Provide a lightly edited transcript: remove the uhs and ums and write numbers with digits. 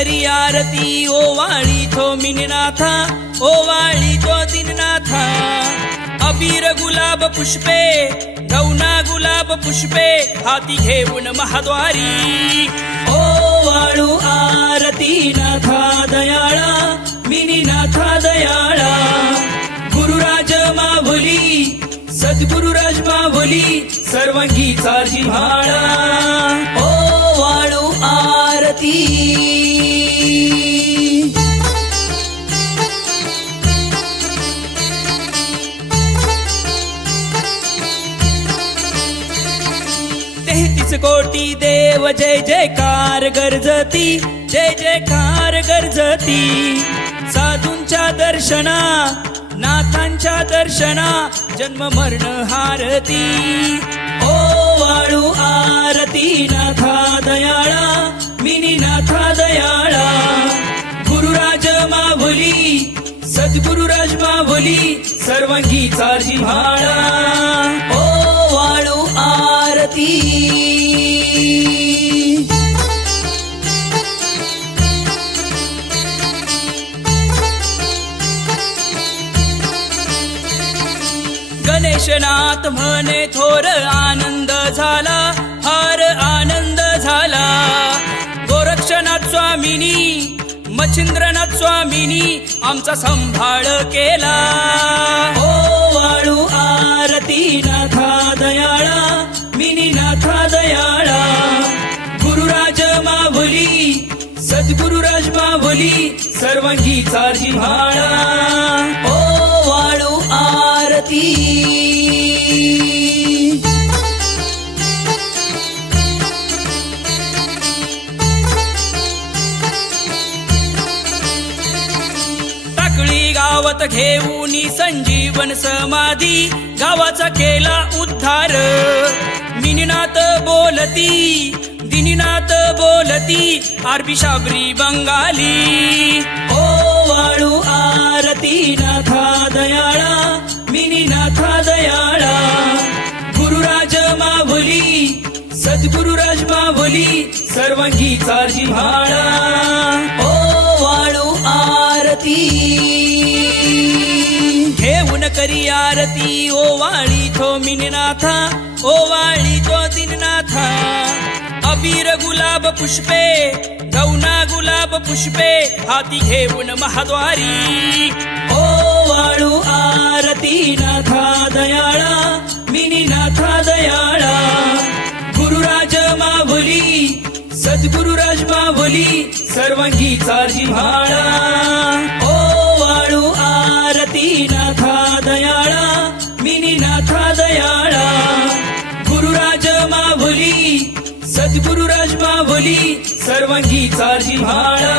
करी आरती ओवाळी थो मिननाथा ओवाळी तो दीननाथा अबीर गुलाब पुष्पे गौना गुलाब पुष्पे हाती घेऊन महाद्वारी ओवाळू आरती नाथा दयाळा मिनीनाथा दयाळा गुरुराज माऊली सद्गुरुराज माऊली सर्वांगीचा जिव्हाळा ओवाळू आरती कोटी देव जय जयकार गर्जती जय जयकार गर्जती साधूंच्या दर्शना नाथांच्या दर्शना जन्म मरण हारती ओवाळू आरती नाथा दयाळा मिनीनाथा दयाळा गुरुराज माऊली सद्गुरुराज माऊली सर्वांगीचा जिव्हाळा ओवाळू आरती गणेशनाथ म्हणे थोर आनंद झाला फार आनंद झाला गोरक्षनाथ स्वामिनी मच्छिंद्रनाथ स्वामिनी आमचा संभाळ केला ओवाळू आरती नाथा दयाळा मिनीनाथा दयाळा गुरुराज माऊली सद्गुरुराज माऊली सर्वांगीचा जिव्हाळा ओवाळू आरती टाकळी गावात घेऊन संजीवन समाधी गावाचा केला उद्धार मिनीनाथ बोलती दिनीनाथ बोलती आरबी शाबरी बंगाली ओवाळू आरती नाथा दयाळा मिनीनाथा दयाळा गुरुराज माऊली सद्गुरुराज माऊली सर्वांगीचा जिव्हाळा ओवाळू आरती घेऊन करी आरती ओवाळी थो मिननाथा ओवाळी तो दीननाथा अबीर गुलाब पुष्पे गौना गुलाब पुष्पे हाती घेऊन महाद्वारी ओवाळू आरती नाथा दयाळा मिनीनाथा दयाळा गुरुराज माऊली सद्गुरुराज माऊली सर्वांगीचा जिव्हाळा ओवाळू आरती नाथा दयाळा मिनीनाथा दयाळा गुरुराज माऊली सद्गुरुराज माऊली सर्वांगीचा जिव्हाळा